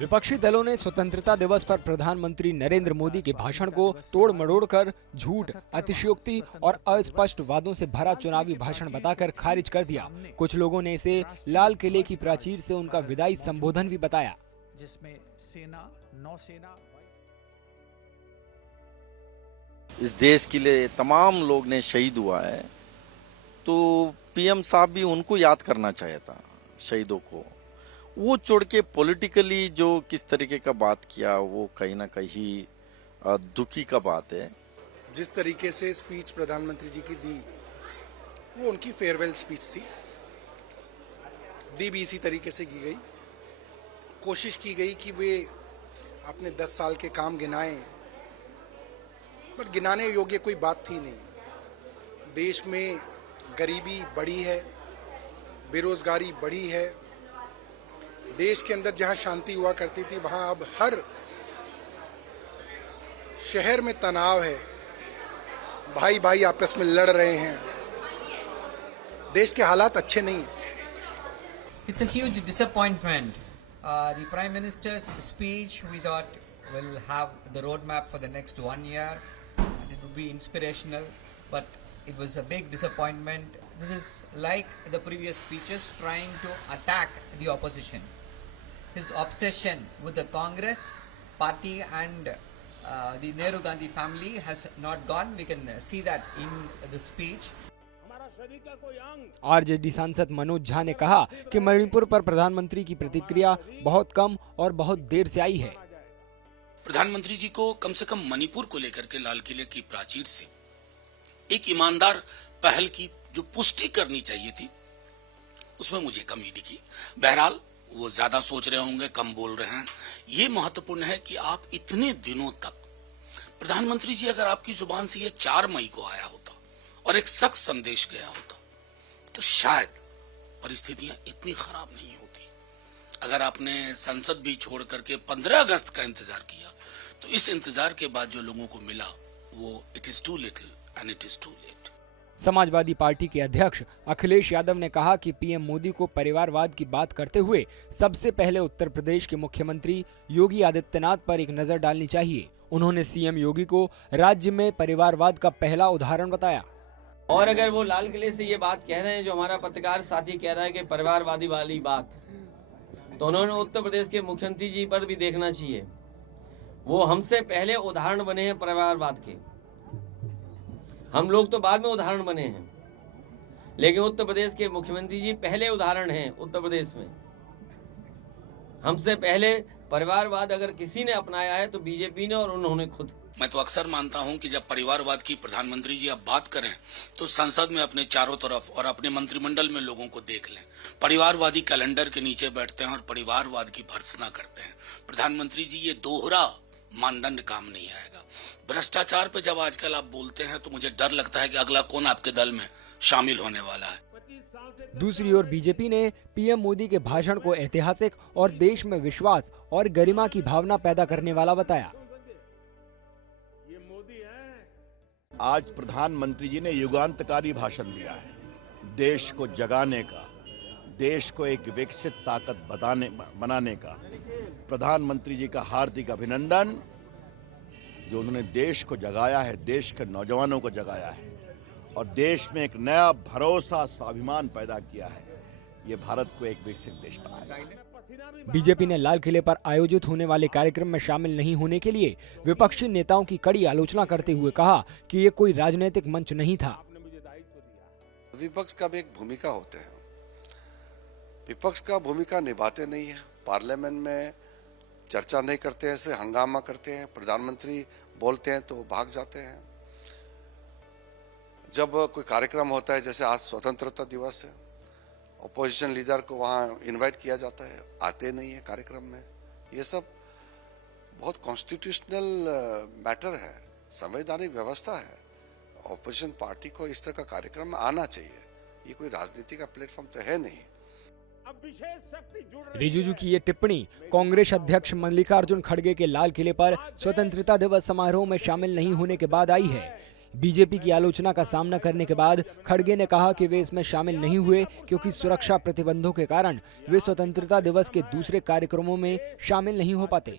विपक्षी दलों ने स्वतंत्रता दिवस पर प्रधानमंत्री नरेंद्र मोदी के भाषण को तोड़ मरोड़ कर झूठ, अतिशयोक्ति और अस्पष्ट वादों से भरा चुनावी भाषण बताकर खारिज कर दिया। कुछ लोगों ने इसे लाल किले की प्राचीर से उनका विदाई संबोधन भी बताया, जिसमें सेना, नौसेना, इस देश के लिए तमाम लोग ने शहीद हुआ है, तो पीएम साहब भी उनको याद करना चाहिए था, शहीदों को। वो छोड़ के पॉलिटिकली जो किस तरीके का बात किया, वो कहीं ना कहीं दुखी का बात है। जिस तरीके से स्पीच प्रधानमंत्री जी की दी, वो उनकी फेयरवेल स्पीच थी, दी भी इसी तरीके से की गई। कोशिश की गई कि वे अपने 10 साल के काम गिनाएं, पर गिनाने योग्य कोई बात थी नहीं। देश में गरीबी बढ़ी है, बेरोजगारी बढ़ी है। देश के अंदर जहां शांति हुआ करती थी, वहां अब हर शहर में तनाव है, भाई भाई आपस में लड़ रहे हैं। देश के हालात अच्छे नहीं हैं। It's a huge disappointment. The Prime Minister's speech, we thought, will have the roadmap for the next 1 year, and it would be inspirational, but it was a big disappointment. This is like the previous speeches, trying to attack the opposition. His obsession with the Congress party and the Nehru Gandhi family has not gone. We can see that in the speech. RJD सांसद मनोज झा ने कहा कि मणिपुर पर प्रधानमंत्री की प्रतिक्रिया बहुत कम और बहुत देर से आई है। प्रधानमंत्री जी को कम से कम मणिपुर को लेकर के लाल किले की प्राचीर से एक ईमानदार पहल की जो पुष्टि करनी चाहिए थी, उसमें मुझे कमी दिखी। बहरहाल वो ज्यादा सोच रहे होंगे, कम बोल रहे हैं। ये महत्वपूर्ण है कि आप इतने दिनों तक प्रधानमंत्री जी, अगर आपकी जुबान से ये 4 मई को आया होता और एक सख्त संदेश गया होता, तो शायद परिस्थितियां इतनी खराब नहीं होती। अगर आपने संसद भी छोड़ करके 15 अगस्त का इंतजार किया, तो इस इंतजार के बाद जो लोगों को मिला, वो it is too little and it is too late. Samajwadi Party के अध्यक्ष अखिलेश यादव ने कहा कि पीएम मोदी को परिवारवाद की बात करते हुए सबसे पहले उत्तर प्रदेश के मुख्यमंत्री योगी आदित्यनाथ पर एक नजर डालनी चाहिए। उन्होंने सीएम योगी को राज्य में परिवारवाद का पहला उदाहरण बताया। और अगर वो लाल किले से ये बात कह रहे हैं, जो हमारा पत्रकार साथी कह रहा है कि परिवारवादी वाली बात, तो उन्होंने उत्तर प्रदेश के मुख्यमंत्री जी पर भी देखना चाहिए। वो हमसे पहले उदाहरण बने हैं परिवारवाद के। हम लोग तो बाद में उदाहरण बने हैं, लेकिन उत्तर प्रदेश के मुख्यमंत्री जी पहले उदाहरण हैं उत्तर प्रदेश में। हमसे पहले परिवारवाद अगर किसी ने अपनाया है तो बीजेपी ने, और उन्होंने खुद। मैं तो अक्सर मानता हूं कि जब परिवारवाद की प्रधानमंत्री जी अब बात करें, तो संसद में अपने चारों तरफ और अपने मंत्रिमंडल में लोगों को देख लें। परिवारवादी कैलेंडर के नीचे बैठते हैं और परिवारवाद की भर्त्सना करते हैं। प्रधानमंत्री जी, ये दोहरा मानदंड काम नहीं आएगा। भ्रष्टाचार पे जब आजकल आप बोलते हैं, तो मुझे डर लगता है कि अगला कौन आपके दल में शामिल होने वाला है। दूसरी ओर बीजेपी ने पीएम मोदी के भाषण को ऐतिहासिक और देश में विश्वास और गरिमा की भावना पैदा करने वाला बताया। आज प्रधानमंत्री जी ने युगांतकारी भाषण दिया है। देश को जगाने का, देश को एक विकसित ताकत बनाने का प्रधानमंत्री जी का हार्दिक अभिनंदन। जो उन्होंने देश को जगाया है, देश के नौजवानों को जगाया है और देश में एक नया भरोसा, स्वाभिमान पैदा किया है। ये भारत को एक विकसित देश बनाएगा। बीजेपी ने लाल किले पर आयोजित होने वाले कार्यक्रम में शामिल नहीं होने के लिए विपक्षी नेताओं की कड़ी आलोचना करते हुए कहा कि ये कोई राजनीतिक मंच नहीं था। विपक्ष का भी एक भूमिका होते हैं, विपक्ष का भूमिका निभाते नहीं है। पार्लियामेंट में चर्चा नहीं करते हैं, ऐसे हंगामा करते हैं। प्रधानमंत्री बोलते हैं तो भाग जाते हैं। जब कोई कार्यक्रम होता है, जैसे आज स्वतंत्रता दिवस है, अपोजिशन लीडर को वहाँ इनवाइट किया जाता है, आते नहीं है कार्यक्रम में। ये सब बहुत कॉन्स्टिट्यूशनल मैटर है, संवैधानिक व्यवस्था है। अपोजिशन पार्टी को इस तरह का कार्यक्रम में आना चाहिए। ये कोई राजनीति का प्लेटफॉर्म तो है नहीं। रिजिजू की ये टिप्पणी कांग्रेस अध्यक्ष मल्लिकार्जुन खड़गे के लाल किले पर स्वतंत्रता दिवस समारोह में शामिल नहीं होने के बाद आई है। बीजेपी की आलोचना का सामना करने के बाद खड़गे ने कहा कि वे इसमें शामिल नहीं हुए क्योंकि सुरक्षा प्रतिबंधों के कारण वे स्वतंत्रता दिवस के दूसरे कार्यक्रमों में शामिल नहीं हो पाते।